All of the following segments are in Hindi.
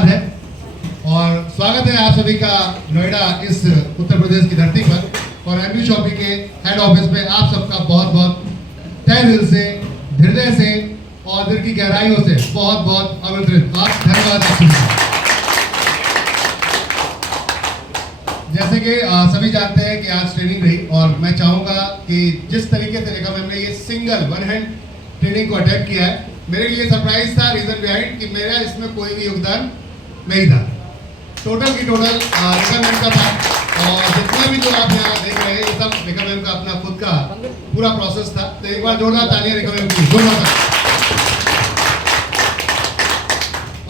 धन्यवाद है और स्वागत है आप सभी का नोएडा इस उत्तर प्रदेश की धरती पर और एमबी शॉपी के हेड ऑफिस पे आप सबका बहुत बहुत तहे दिल से, हृदय से और दिल की गहराइयों से बहुत बहुत आमंत्रित। आप धन्यवाद आप सभी। जैसे कि सभी जानते हैं कि आज ट्रेनिंग रही और मैं चाहूँगा कि जिस तरीके से रेखा मैम ने ये सिंगल वन हैंड ट्रेनिंग को अटेम्प्ट किया है, मेरे लिए सरप्राइज था। रीजन बिहाइंड कि मेरा इसमें कोई भी योगदान नहीं था, टोटल की टोटल रेखा मैम का था और जितना भी जो आप यहाँ देख रहे हैं ये सब रेखा मैम का अपना खुद का पूरा प्रोसेस था। तो एक बार जोरदार तालियां रेखा मैम की, जोरदार।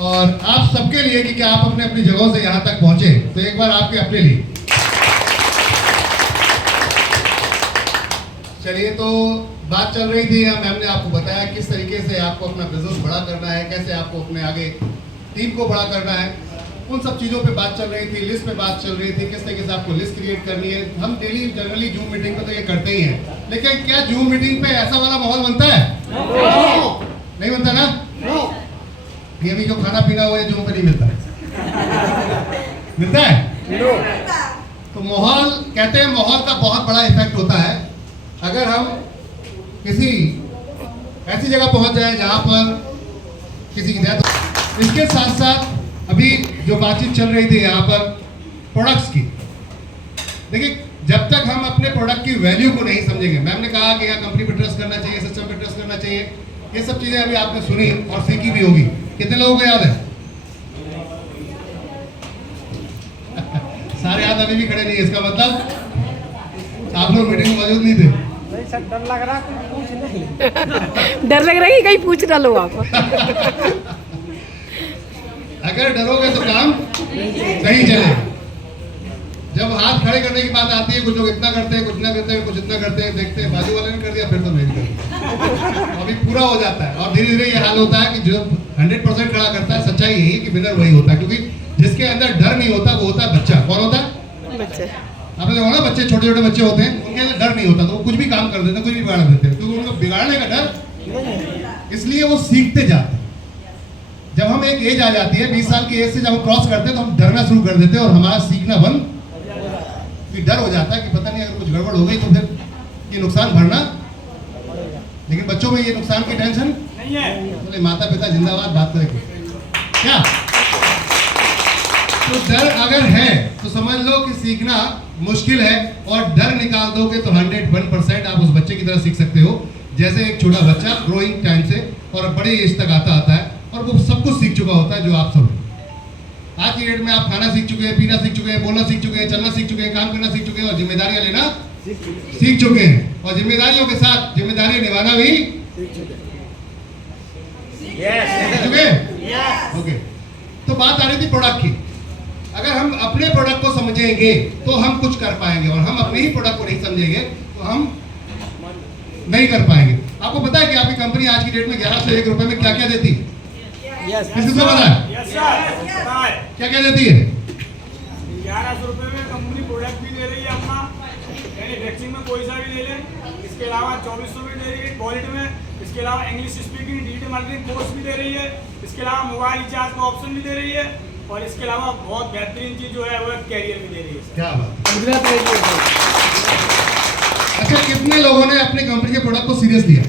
और आप सबके लिए कि आप अपने अपनी जगहों से यहाँ तक पहुंचे, तो एक बार आपके अपने लिए। चलिए, तो बात चल रही थी, मैम ने आपको बताया किस तरीके से आपको अपना बिजनेस बड़ा करना है, कैसे आपको अपने आगे टीम को बड़ा करना है, उन सब चीज़ों पे बात चल रही थी। लिस्ट पे बात चल रही थी, किस तरीके से आपको लिस्ट क्रिएट करनी है। हम डेली जनरली जूम मीटिंग पे तो ये करते ही हैं, लेकिन क्या जूम मीटिंग पे ऐसा वाला माहौल बनता है? नहीं बनता ना? ये भी जो खाना पीना हुआ है जूम पे नहीं मिलता, मिलता है? तो माहौल, कहते हैं माहौल का बहुत बड़ा इफेक्ट होता है। अगर हम किसी ऐसी जगह पहुंच जाए जहां पर किसी की डेथ। इसके साथ साथ अभी जो बातचीत चल रही थी यहाँ पर प्रोडक्ट्स की, देखिए जब तक हम अपने प्रोडक्ट की वैल्यू को नहीं समझेंगे, मैम ने कहा कि यहाँ कंपनी पे ट्रस्ट करना चाहिए, सिस्टम पे ट्रस्ट करना चाहिए, ये सब चीजें अभी आपने सुनी और सीखी भी होगी। कितने लोगों को याद है? सारे याद अभी भी खड़े नहीं है, इसका मतलब आप लोग मीटिंग में मौजूद नहीं थे। डर लग रहा है, पूछ नहीं। डर लग रहा है कि कहीं पूछ ना लो आप। अगर डरोगे तो काम नहीं चलेगा। जब हाथ खड़े करने की बात आती है, कुछ लोग इतना करते हैं, कुछ ना करते हैं, कुछ इतना करते हैं, देखते हैं बाजू वाले ने कर दिया फिर तो नहीं कर, अभी पूरा हो जाता है। और धीरे धीरे ये हाल होता है कि जो 100% खड़ा करता है, सच्चाई यही है कि विनर वही होता है, क्योंकि जिसके अंदर डर नहीं होता वो होता है बच्चा। कौन होता है? बच्चे। आपने देखा ना, बच्चे छोटे छोटे बच्चे होते हैं, उनके अंदर डर नहीं होता, तो वो कुछ भी काम कर देते हैं, कुछ भी बिगाड़ देते हैं, क्योंकि उनको बिगाड़ने का डर, इसलिए वो सीखते जाते हैं। जब हम एक एज आ जाती है, 20 साल की एज से जब हम क्रॉस करते हैं तो हम डरना शुरू कर देते हैं और हमारा सीखना बंद, फिर डर हो जाता है कि पता नहीं अगर कुछ गड़बड़ हो गई तो फिर ये नुकसान भरना। लेकिन बच्चों में ये नुकसान की टेंशन नहीं है। बोले माता पिता जिंदाबाद, बात करेंगे क्या? तो डर अगर है तो समझ लो कि सीखना मुश्किल है, और डर निकाल दोगे तो 101% आप उस बच्चे की तरह सीख सकते हो। जैसे एक छोटा बच्चा ग्रोइंग टाइम से और बड़े एज तक आता है और वो सब कुछ सीख चुका होता है जो आप सब। आज की डेट में आप खाना सीख चुके हैं, पीना सीख चुके हैं, बोलना सीख चुके हैं, चलना सीख चुके हैं, काम करना सीख चुके हैं और जिम्मेदारियां लेना सीख चुके हैं, और जिम्मेदारियों के साथ जिम्मेदारियां निभाना भी सीख चुके हैं। ओके, तो बात आ रही थी प्रोडक्ट की। अगर हम अपने प्रोडक्ट को समझेंगे तो हम कुछ कर पाएंगे, और हम अपने ही प्रोडक्ट को नहीं समझेंगे तो हम नहीं कर पाएंगे। आपको पता है कि आपकी कंपनी आज की डेट में 1101 रुपए में क्या क्या देती है? किसी को पता है? क्या क्या देती है? 1100 रुपए में कंपनी प्रोडक्ट भी दे रही है अपना, यानी वैक्सीन में कोई सा भी ले लें। इसके अलावा 2400 भी दे रही है क्वालिटी में। इसके अलावा English speaking digital marketing course भी दे रही है। इसके अलावा मोबाइल रिचार्ज का ऑप्शन भी दे रही है, और इसके अलावा बहुत बेहतरीन चीज जो है वो कैरियर भी दे रही है। क्या बात। अच्छा, कितने लोगों ने अपनी कंपनी के प्रोडक्ट को सीरियस लिया?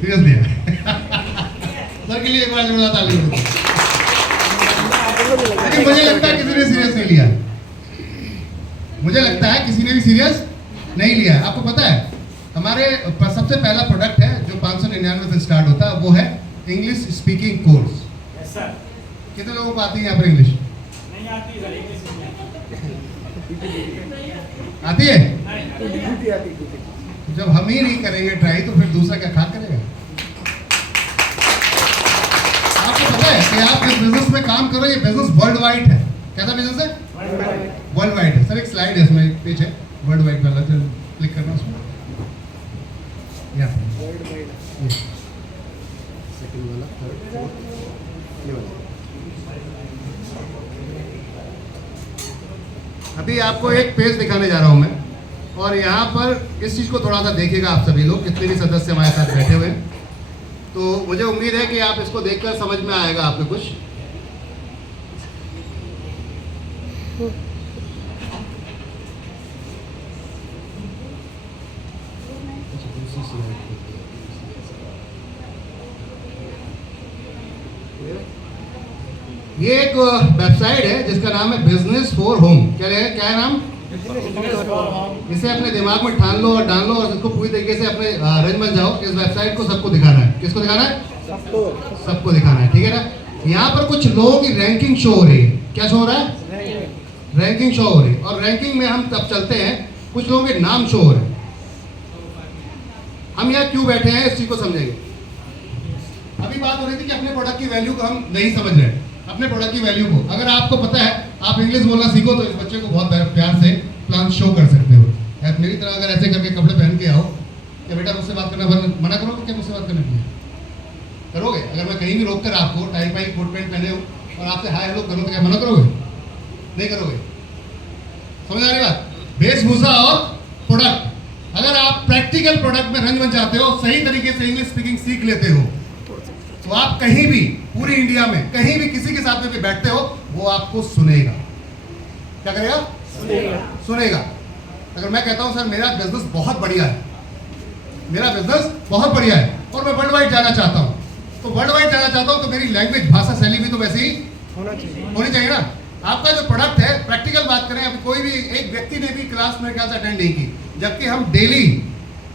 सीरियस लिया। सर के लिए एक बार जोरदार ताली हो। लेकिन मुझे लगता है किसी ने सीरियस नहीं लिया। मुझे लगता है किसी ने भी सीरियस नहीं लिया। आपको पता है हमारे सबसे पहला प्रोडक्ट है जो 599 से स्टार्ट होता है, वो है English speaking course. Yes sir. कितने लोगों को आती है यहाँ पर इंग्लिश? नहीं आती सर, इंग्लिश आती है? नहीं। जब हम ही नहीं करेंगे ट्राई तो फिर दूसरा क्या खा करेगा? आपको पता है कि आप जिस बिजनेस में काम करो, ये बिजनेस वर्ल्ड वाइड है। कैसा बिजनेस है? वर्ल्ड वाइड है। सर एक स्लाइड है इसमें, पेज है वर्ल्ड वाइड वाला, जो क्लिक करना उसमें, या सेकंड वाला, थर्ड, फोर्थ, ये वाला। अभी आपको एक पेज दिखाने जा रहा हूं मैं, और यहाँ पर इस चीज़ को थोड़ा सा देखिएगा आप सभी लोग, कितने भी सदस्य हमारे साथ बैठे हुए हैं। तो मुझे उम्मीद है कि आप इसको देखकर समझ में आएगा आपको कुछ। ये एक वेबसाइट है जिसका नाम है बिजनेस फॉर होम। क्या है नाम? इसे अपने दिमाग में ठान लो और डाल लो और इसको पूरी तरीके से अपने रंग बन जाओ। इस वेबसाइट को सबको दिखाना है। किसको दिखाना है? सबको दिखाना है, ठीक है ना। यहाँ पर कुछ लोगों की रैंकिंग शो हो रही है। क्या शो हो रहा है? रैंकिंग शो हो रही है। और रैंकिंग में हम तब चलते हैं, कुछ लोगों के नाम शो हो रहे हैं। हम यहाँ क्यों बैठे हैं इस चीज को समझेंगे। अभी बात हो रही थी कि अपने प्रोडक्ट की वैल्यू को हम नहीं समझ रहे। अपने प्रोडक्ट की वैल्यू को अगर आपको पता है, आप इंग्लिश बोलना सीखो तो इस बच्चे को बहुत प्यार से प्लान शो कर सकते हो। मेरी तरह अगर ऐसे करके कपड़े पहन के आओ, क्या बेटा मुझसे बात करना मना करोगे? क्या मुझसे बात करने के लिए करोगे? अगर मैं कहीं भी रोक कर आपको टाई पाई कोट पैंट पहने हो और आपसे हाय हेलो करो तो क्या मना करोगे? नहीं करोगे। समझ आ रही बात? वेशभूषा और प्रोडक्ट। अगर आप प्रैक्टिकल प्रोडक्ट में रंग बन जाते हो, सही तरीके से इंग्लिश स्पीकिंग सीख लेते हो, तो आप कहीं भी पूरी इंडिया में कहीं भी किसी के साथ में भी बैठते हो, वो आपको सुनेगा। क्या करेगा? सुनेगा। अगर मैं कहता हूं सर मेरा बिजनेस बहुत बढ़िया है, मेरा बिजनेस बहुत बढ़िया है और मैं वर्ल्ड वाइड जाना चाहता हूं, तो वर्ल्ड वाइड जाना चाहता हूं तो मेरी लैंग्वेज, भाषा शैली भी तो वैसे ही होनी चाहिए ना। आपका जो प्रोडक्ट है, प्रैक्टिकल बात करें, अभी कोई भी एक व्यक्ति ने भी क्लास में ख्याल से अटेंड नहीं की, जबकि हम डेली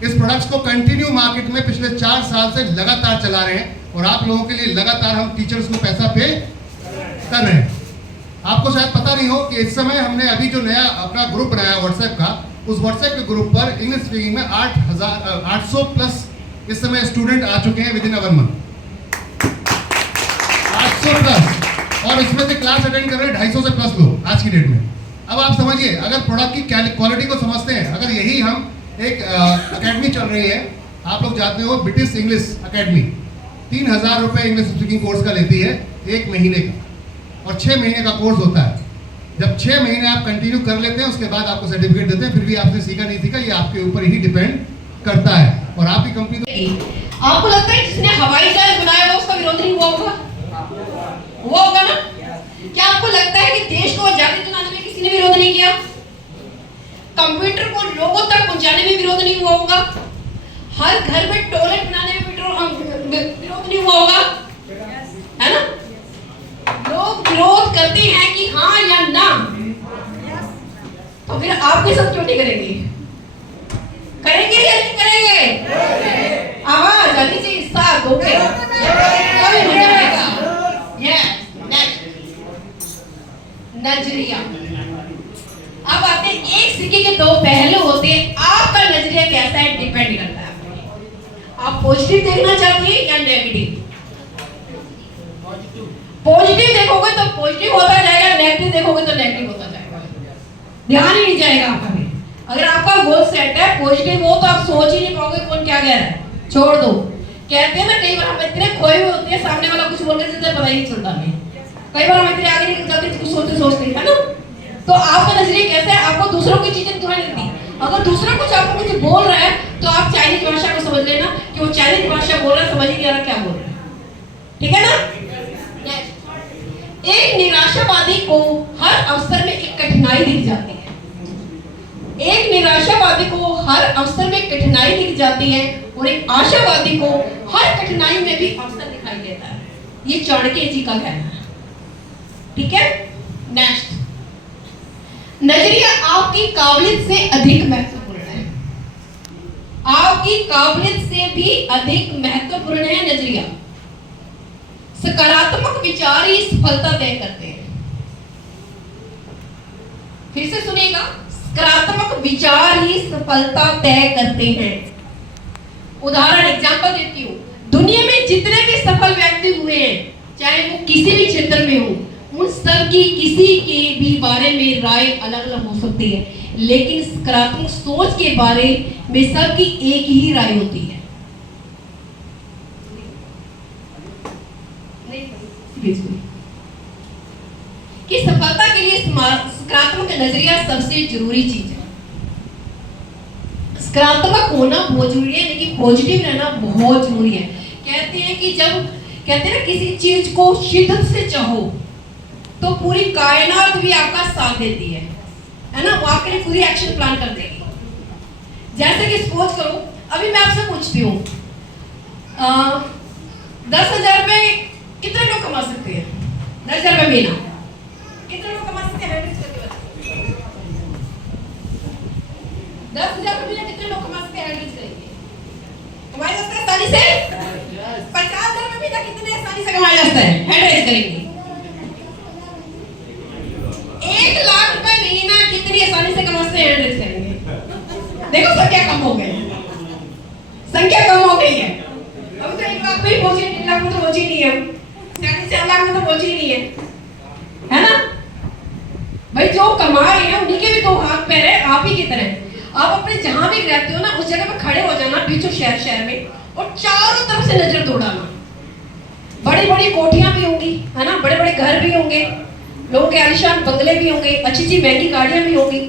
इस प्रोडक्ट्स को कंटिन्यू मार्केट में पिछले 4 साल से लगातार चला रहे हैं और आप लोगों के लिए लगातार हम टीचर्स को पैसा पे कर रहे हैं। आपको शायद पता नहीं हो कि इस समय हमने अभी जो नया अपना ग्रुप बनाया व्हाट्सएप का, उस व्हाट्सएप के ग्रुप पर इंग्लिश स्पीकिंग में 800 प्लस इस समय स्टूडेंट आ चुके हैं विदिन अवर मंथ। 800 प्लस, और इसमें से क्लास अटेंड कर रहे हैं 250 से प्लस लोग आज की डेट में। अब आप समझिए, अगर प्रोडक्ट की क्वालिटी को समझते हैं, अगर यही हम एक अकेडमी चल रही है, आप लोग जानते हो ब्रिटिश इंग्लिश अकेडमी 3000 रुपये इंग्लिश स्पीकिंग कोर्स का लेती है 1 महीने का, और 6 महीने का कोर्स होता है। जब 6 महीने आप कंटिन्यू कर लेते हैं, उसके बाद आपको सर्टिफिकेट देते हैं। फिर भी आपने सीखा नहीं सीखा, ये आपके ऊपर ही डिपेंड करता है। और आपकी कंपनी तो आपको लगता है जिसने हवाई जहाज बनाया हुआ उसका विरोध नहीं हुआ होगा? हुआ होगा ना? क्या आपको लगता है कि देश को आजादी दिलाने में किसी ने विरोध नहीं किया? कंप्यूटर को लोगों तक पहुंचाने में विरोध नहीं हुआ होगा? हर घर में टॉयलेट बनाने में विरोध नहीं हुआ होगा? है ना? लोग विरोध करते हैं कि हाँ या ना, तो फिर आपके साथ क्यों नहीं करेंगे? करेंगे या नहीं करेंगे? आवाज आनी चाहिए, साथ दोगे कभी नहीं रहेगा। नजरिया। अब आपने एक सिक्के के 2 पहलू होते हैं, आपका नजरिया कैसा है डिपेंड करता है। आप पॉजिटिव देखना चाहते हैं या नेगेटिव? पॉजिटिव देखोगे तो पॉजिटिव होता जाएगा, नेगेटिव देखोगे तो नेगेटिव होता जाएगा, ध्यान ही नहीं जाएगा आपका भी। अगर आपका गोल सेट है पॉजिटिव हो तो आप सोच ही नहीं पाओगे कौन क्या कह रहा है, छोड़ दो। कहते हैं ना, कई बार हम इतने खोए हुए होते हैं, सामने वाला कुछ बोल के पता ही नहीं चलता हमें। कई बार हम इतने आगे निकल जाते हैं, कुछ सोचते है ना। तो आपका नजरिया कैसा है? आपको दूसरों की चीजें दिखाई देती। अगर दूसरा कुछ आपको कुछ बोल रहा है तो आप चाइनीज भाषा को समझ लेना कि वो चाइनीज भाषा बोल रहा है, समझ ही नहीं आ रहा क्या बोल रहा है। ठीक है ना? एक निराशावादी को हर अवसर में एक कठिनाई दिख जाती है। एक निराशावादी को हर अवसर में कठिनाई दिख जाती है और एक आशावादी को हर कठिनाई में भी अवसर दिखाई देता है। ये चाणक्य जी का कहना है। ठीक है? नेक्स्ट, नजरिया आपकी काबिलियत से अधिक महत्वपूर्ण है। आपकी काबिलियत से भी अधिक महत्वपूर्ण है नजरिया। सकारात्मक विचार ही सफलता तय करते हैं। फिर से सुनिएगा, सकारात्मक विचार ही सफलता तय करते हैं। उदाहरण एग्जांपल देती हूँ, दुनिया में जितने भी सफल व्यक्ति हुए हैं, चाहे वो किसी भी क्षेत्र में हो, उन सब की किसी के भी बारे में राय अलग अलग हो सकती है, लेकिन सकारात्मक सोच के बारे में सबकी एक ही राय होती है। कि सफलता के लिए सकारात्मक नजरिया सबसे जरूरी चीज है। सकारात्मक होना बहुत जरूरी है, लेकिन पॉजिटिव रहना बहुत जरूरी है। कहते हैं कि जब कहते हैं ना किसी चीज को शिद्दत से चाहो तो पूरी कायनात भी आपका साथ देती है ना, वो आपके लिए पूरी एक्शन प्लान कर देगी। जैसे कि सपोज करो, अभी मैं आपसे पूछती हूँ 10,000 रुपए कितने लोग कमा सकते हैं? 10,000 रुपए महीना कितने लोग कमा सकते हैं? 10,000 रुपए महीना कितने लोग कमा सकते हैं? कमाया जाता है आसानी से? 50,000 रुपए महीना कितने आसानी से कमाया जाता है? हैंड रेज करेंगे। 1 लाख रुपए महीना कितनी आसानी से कमा सकते हैं? हैंड रेज करेंगे। देखो संख्या कम हो गई, संख्या कम हो गई है। अब तो 1 लाख पे ही पहुंची, 3 लाख में तो पहुंची नहीं है, 4 लाख में तो पहुंची नहीं है ना भाई। जो कमा रहे हैं उन्हीं के भी 2 हाथ पैर है, आप ही की तरह। आप अपने जहां भी रहते हो ना उस जगह पे खड़े हो जाना बीचों शहर में और चारों तरफ से नजर दौड़ाना। बड़ी बड़ी कोठियां भी होंगी है ना, बड़े बड़े घर भी होंगे, लोगों के आलीशान बंगले भी होंगे, अच्छी अच्छी महंगी गाड़ियां भी होंगी,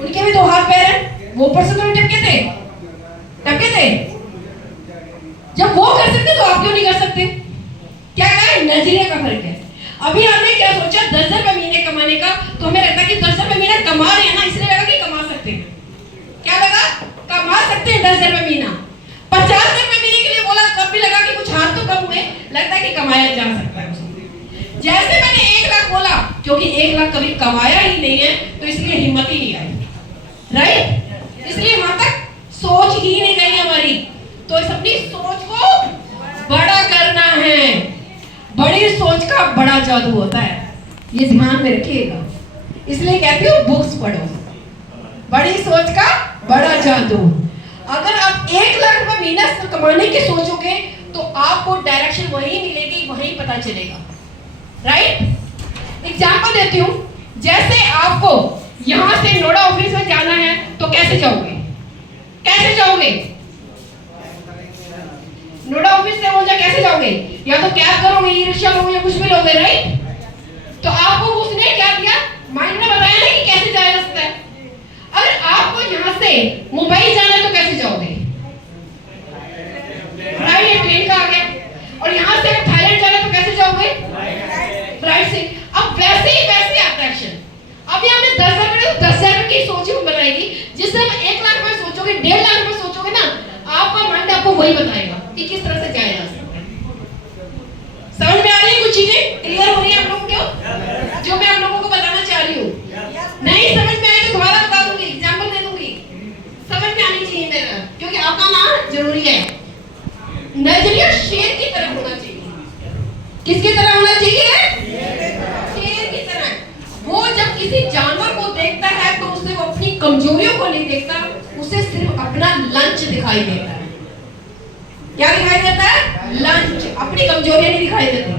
उनके भी 2 हाथ पैर है। वो ऊपर से तो टपके थे। जब वो कर सकते तो आप क्यों नहीं कर सकते? क्या है? नजरिए का फर्क है। अभी हमने क्या सोचा 10,000 रुपए महीने कमाने का, तो हमें लगता है कि 10,000 रुपए महीना कमा रहे हैं ना, इसलिए लगा कि कमा सकते हैं। क्या लगा? कमा सकते हैं 10,000 रुपए महीना। 50,000 रुपए महीने के लिए बोला तब भी लगा कि कुछ हाथ तो कम हुए, लगता है कि कमाया जा सकता है। जैसे मैंने 1 लाख बोला, क्योंकि 1 लाख कभी कमाया ही नहीं है तो इसलिए हिम्मत ही नहीं आई, राइट? इसलिए वहां तक सोच ही नहीं गई हमारी। तो इस अपनी सोच को बड़ा करना है। बड़ी सोच का बड़ा जादू होता है, ये ध्यान में रखिएगा। इसलिए कहती हूँ बुक्स पढ़ो, बड़ी सोच का बड़ा जादू। अगर आप 1 लाख रुपए महीना कमाने की सोचोगे तो आपको डायरेक्शन वहीं मिलेगी, वहीं पता चलेगा, राइट? एग्जांपल देती हूँ, जैसे आपको यहां से नोएडा ऑफिस में जाना है तो कैसे जाओगे? नोएडा ऑफिस से वहां कैसे जाओगे? या तो कैब करोगे, ई रिक्शा लोगे या कुछ भी लोगे, राइट? तो आपको उसने क्या दिया? माइंड ने बताया ना कि कैसे जाया जा सकता है। अगर आपको यहाँ से मुंबई जाना है तो कैसे जाओगे? राइट, ट्रेन का आ गया। और यहाँ से थाईलैंड जाना तो कैसे जाओगे? फ्लाइट से। अब वैसे ही वैसे अट्रैक्शन। अभी हमने 10,000 रुपए तो 10,000 रुपए की सोच ही बनाएगी। जिस समय 1 लाख रुपए सोचोगे, 1.5 लाख रुपए सोचोगे ना, आपका माइंड आपको वही बताएगा कि किस तरह से जाया जा सकता है। समझ में आ रही है? कुछ चीजें क्लियर हो रही है आप लोगों को, जो मैं आप लोगों को बताना चाह रही हूँ? नहीं समझ में आई तो दोबारा बता दूंगी, एग्जांपल दे दूंगी। समझ में आनी चाहिए मेरा, क्योंकि आपका ना जरूरी है। नजरिया शेर की तरह होना चाहिए। किसकी तरह होना चाहिए? शेर की तरह। वो जब किसी जानवर को देखता है तो उसे वो अपनी कमजोरियों को नहीं देखता, उसे सिर्फ अपना लंच दिखाई देता है। क्या दिखाई देता है? लंच। अपनी कमजोरियां नहीं दिखाई देती।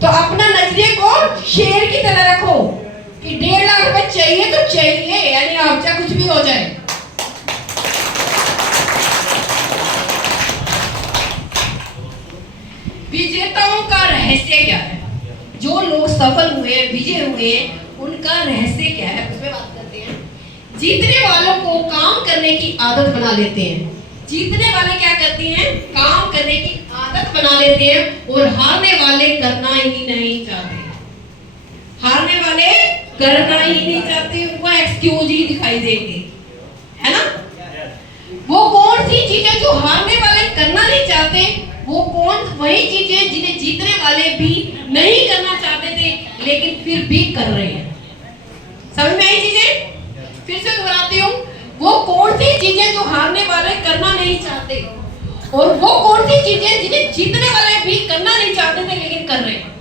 तो अपना नजरिए को शेर की तरह रखो कि 1.5 लाख रुपए चाहिए तो चाहिए, यानी आप चाहे कुछ भी हो जाए। विजेताओं का रहस्य क्या है? जो लोग सफल हुए, विजय हुए, उनका रहस्य क्या है, उसमें बात करते हैं। जीतने वालों को काम करने की आदत बना लेते हैं। जीतने वाले क्या करते हैं? काम करने की आदत बना लेते हैं। और हारने वाले करना ही नहीं चाहते। हारने वाले करना ही नहीं चाहते, उनको एक्सक्यूज ही दिखाई देंगे, है ना? वो कौन सी चीजें जो हारने वाले करना नहीं चाहते, वो कौन वही चीजें जिन्हें जीतने वाले भी नहीं करना चाहते थे लेकिन फिर भी कर रहे हैं। समझ में आई चीजें? फिर से दोहराती हूँ, वो कौन सी चीजें जो हारने वाले करना नहीं चाहते और वो कौन सी चीजें जिन्हें जीतने वाले भी करना नहीं चाहते थे लेकिन कर रहे हैं।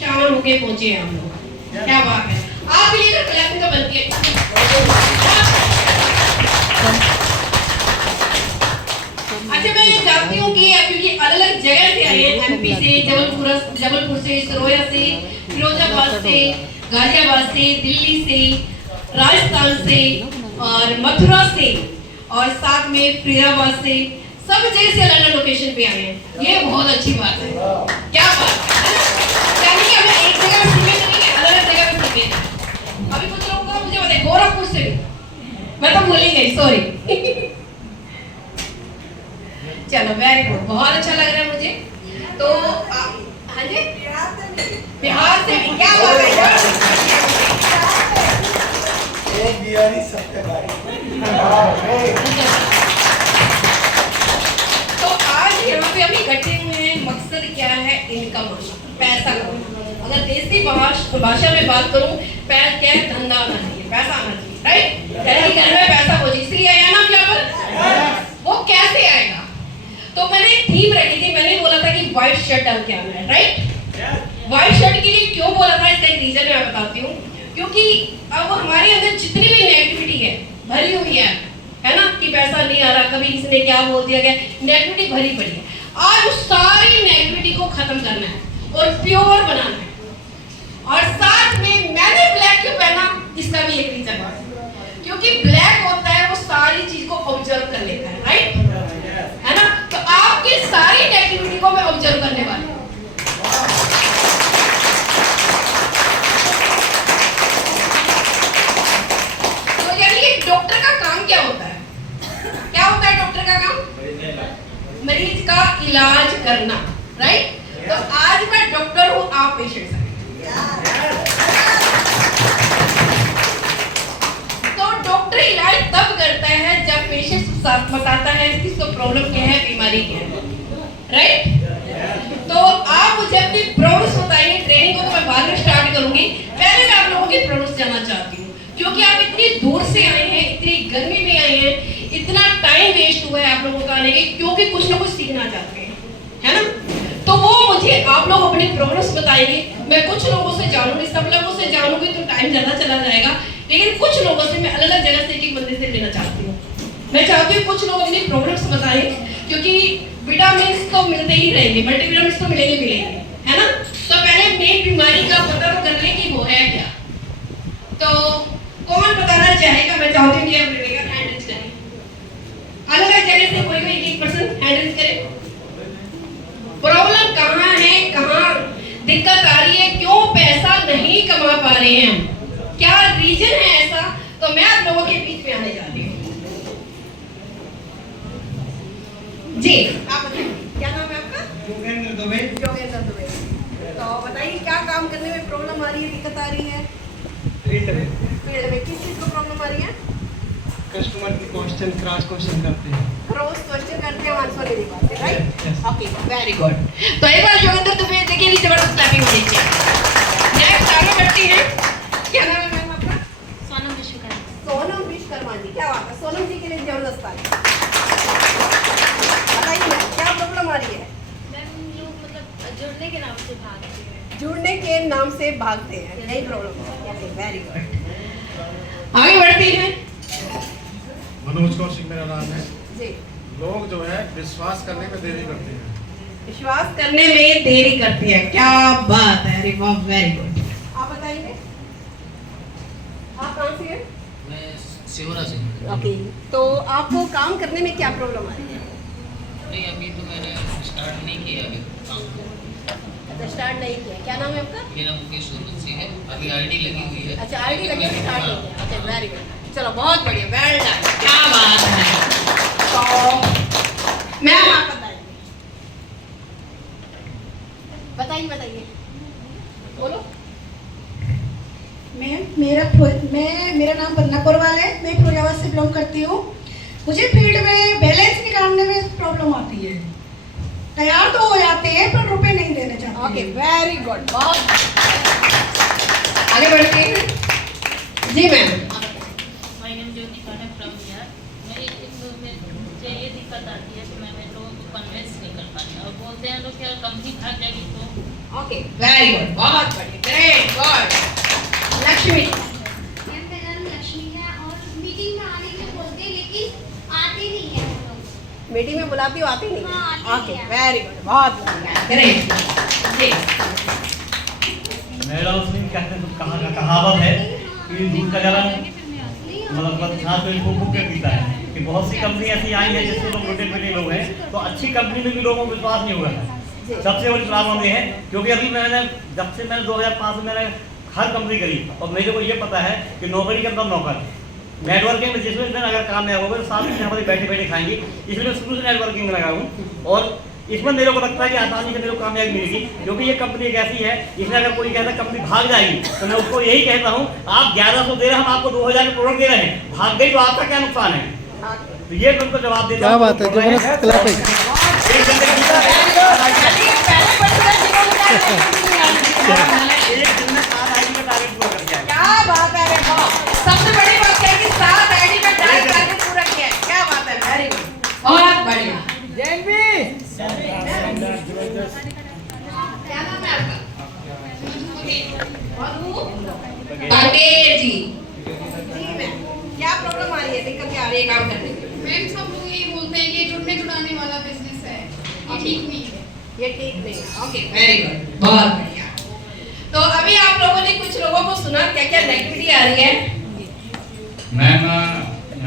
शामिल होके पहुंचे हैं हम लोग। क्या बात है, आप भी इधर क्लैपिंग का बनती है। अच्छा, मैं ये जानती हूँ कि क्योंकि अलग अलग जगह से आए हैं, एमपी से, जबलपुर से, सरोया से, फिरोजाबाद से, गाजियाबाद से, दिल्ली से, राजस्थान से और मथुरा से और साथ में फरीदाबाद से, सब जगह से अलग अलग लोकेशन पे आए हैं। ये बहुत अच्छी बात है। क्या बात है? यानी कि हमें एक जगह सीमित नहीं है, अलग अलग जगह पे सीमित है। अभी कुछ लोगों को मुझे बताइए, गोरखपुर से भी मैं तो भूल ही गई, सॉरी। चलो वेरी गुड, बहुत अच्छा लग रहा है मुझे। तो हाँ जी, बिहार से भी, क्या बात है यार। तो आज यहाँ पे अभी इकट्ठे हुए हैं, मकसद क्या है? इनकम, पैसा कमाना। अगर देसी भाषा में बात करूं, क्या है? धंधा आना चाहिए, पैसा आना चाहिए, राइट? घर में पैसा हो जाए, इसलिए आया ना यहाँ पर। वो कैसे आएगा? तो मैंने एक थीम रखी थी, मैंने बोला था कि व्हाइट शर्ट डाल के आना है, राइट? व्हाइट शर्ट के लिए क्यों बोला था, इसका एक रीजन मैं बताती हूँ। क्योंकि अब हमारे अंदर जितनी भी नेगेटिविटी है भरी हुई है ना, कि पैसा नहीं आ रहा, कभी किसी ने क्या बोल दिया गया, नेगेटिविटी भरी पड़ी है। आज उस सारी नेगेटिविटी को खत्म करना है और प्योर बनाना है। और साथ में मैंने ब्लैक क्यों पहना, इसका भी एक रीजन है। क्योंकि ब्लैक होता है वो सारी चीज को ऑब्जर्व कर लेता है, राइट? है ना? तो आपकी सारी नेगेटिविटी को मैं ऑब्जर्व करने वाली हूँ। तो यानी कि डॉक्टर का काम क्या होता है? क्या होता है डॉक्टर का काम? मरीज का इलाज करना, राइट? तो आज मैं डॉक्टर हूँ, आप पेशेंट हैं। तो डॉक्टर इलाज तब करता है जब पेशेंट बताता है कि इसको प्रॉब्लम क्या है, बीमारी क्या है, राइट? तो आप मुझे अपनी प्रॉब्लम्स बताइए। ट्रेनिंग को तो मैं बाद में स्टार्ट करूंगी, पहले मैं आप लोगों की प्रॉब्लम्स जानना चाहती हूँ। क्योंकि आप इतनी दूर से आए हैं, इतनी गर्मी में आए हैं, इतना टाइम वेस्ट हुआ है आप लोगों का आने के, क्योंकि कुछ ना कुछ सीखना चाहते हैं, है ना? तो वो मुझे आप लोग अपनी प्रॉब्लम्स बताइए। मैं कुछ लोगों से जानूंगी, सब लोगों से जानूंगी तो टाइम ज्यादा चला जाएगा, लेकिन कुछ लोगों से मैं अलग अलग जगह से एक एक बंदे से लेना चाहती हूँ। मैं चाहती हूँ कुछ लोग अपनी प्रॉब्लम्स बताएं, क्योंकि विटामिन तो मिलते ही रहेंगे, मल्टीविटामिन तो मिलेंगे, है ना? तो पहले मेन बीमारी का पता तो कर ले कि वो है क्या। तो कौन बताना चाहेगा? मैं चाहती हूँ कि आप हैंड रेज करें, अलग अलग जगह से कोई एक पर्सन हैंड रेज करे। प्रॉब्लम कहाँ है, कहाँ दिक्कत आ रही है, क्यों पैसा नहीं कमा पा रहे हैं, क्या रीजन है ऐसा? तो मैं आप लोगों के बीच में आने जा रही हूँ। जी आप बताइए, क्या नाम है आपका? योगेंद्र दुबे। योगेंद्र दुबे। तो बताइए क्या काम करने में प्रॉब्लम आ रही है, दिक्कत आ रही है? फील्ड में किस चीज को प्रॉब्लम आ रही है? कस्टमर की क्वेश्चन क्रॉस क्वेश्चन करते हैं, क्रॉस क्वेश्चन करते हैं, आंसर नहीं पाते, right? Yes. Okay, very good. तो एक बार योगेंद्र दुबे देखिए, नीचे बड़ा क्लैपिंग होनी चाहिए। नेक्स्ट आगे बढ़ती हैं। क्या नाम है मैम आपका? सोनम विश्वकर्मा। सोनम विश्वकर्मा जी, क्या बात है, सोनम जी के लिए जबरदस्त है। बताइए मैम, क्या प्रॉब्लम आ रही है? मैम लोग मतलब जुड़ने के नाम से भागते हैं। जुड़ने के नाम से भागते हैं, यही प्रॉब्लम है। Okay, very good. आगे बढ़ती हैं। मनोज कौशिक मेरा नाम है। जी, लोग जो है विश्वास करने में देरी करते हैं। विश्वास करने में देरी करती है, क्या बात है, अरे वाह, वेरी गुड। आप बताइए, आप कहाँ से हैं? मैं सेवरा से। ओके, तो आपको काम करने में क्या प्रॉब्लम आ रही है? नहीं, अभी तो मैंने स्टार्ट नहीं किया अभी काम। अच्छा, स्टार्ट नहीं किया। क्या नाम है आपका? मेरा मुकेश सूरजवंशी है, अभी आईडी लगी हुई है। अच्छा, आईडी लगी है, स्टार्ट नहीं किया। अच्छा, वेरी गुड, चलो बहुत बढ़िया, वेल डन, क्या बात है। तो मैम आप बताइए, बताइए, बोलो। मेरा नाम वंदना कोरवाल है। मैं फिरोजाबाद से बिलोंग करती हूँ। मुझे फील्ड में बैलेंस निकालने में प्रॉब्लम आती है। तैयार तो हो जाते हैं पर रुपए नहीं देना चाहते। ओके, वेरी गुड, बहुत आगे बढ़ते हैं। जी मैम। माय नेम ज्योतिका है फ्रॉम हियर। मुझे ये दिक्कत आती है कि मैं लोगों को कन्विंस नहीं कर पाती और बोलते हैं लोग कि कंपनी भाग जाएगी तो। ओके, वेरी गुड, बहुत बढ़िया, ग्रेट, गुड। लक्ष्मी। मैम मेरा नाम लक्ष्मी है और मीटिंग में आने के बोलते हैं लेकिन आते नहीं है वो लोग। मीटिंग में बुलाती हो, आती नहीं? हाँ, आती ओके, नहीं है। वेरी गुड, बहुत बढ़िया, ग्रेट। जी मेरा उसमें कहते हैं कहाँ का कहावत है कि दूध का जलन मतलब छाछ पे फूक के पीता है। कि बहुत सी कंपनी ऐसी आई है जिसमें लोग रोटे पे लोग हैं, तो अच्छी कंपनी में भी लोगों को विश्वास नहीं हुआ है। सबसे बड़ी प्रॉब्लम ये है क्योंकि अभी जब से मैंने 2005 में मैंने हर कंपनी करी और मेरे को ये पता है कि नौकरी के अंदर नौकर है। नेटवर्किंग में जिसमें दिन अगर काम नहीं होगा तो साथ में हमारे बैठे बैठे खाएंगे, इसलिए मैं शुरू से नेटवर्किंग में लगा हूँ और इसमें मेरे को लगता है कि आसानी से मेरे को कामयाबी मिलेगी, क्योंकि ये कंपनी एक ऐसी है, इसमें अगर कोई कहता है कंपनी भाग जाएगी तो मैं उसको यही कहता हूँ आप 1100 दे रहे हैं, हम आपको 2000 के प्रोडक्ट दे रहे हैं, भाग गई तो आपका क्या नुकसान है? तो ये मैं उनको जवाब देता हूँ। क्या बात है, क्या बात है, सबसे बड़ी बात क्या है कि 7 आईडी में टाइप करके पूरा किया है, क्या बात है, वेरी गुड, बहुत बढ़िया। क्या नाम है आपका? पटेल जी। जी मैम, क्या प्रॉब्लम आ रही है, दिक्कत क्या आ रही है काम करने में? मैम सब लोग यही बोलते हैं कि ये जुड़ने जुड़ाने वाला बिजनेस है, ये ठीक नहीं है। ये ठीक नहीं है, ओके वेरी गुड, बहुत बढ़िया। तो अभी आप लोगों ने कुछ लोगों को सुना क्या क्या नेगेटिविटी आ रही है? मैम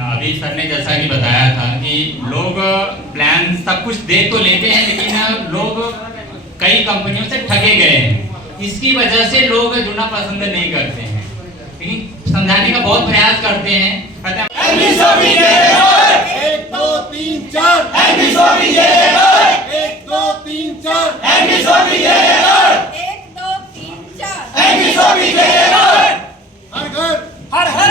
अभी सर ने जैसा कि बताया था कि लोग प्लान सब कुछ देख तो लेते हैं, लेकिन लोग कई कंपनियों से ठगे गए हैं, इसकी वजह से लोग जुड़ना पसंद नहीं करते हैं, लेकिन समझाने का बहुत प्रयास करते हैं। 1 2 3 4 1 2 3 4 1 2 3 4 हर घर हर हर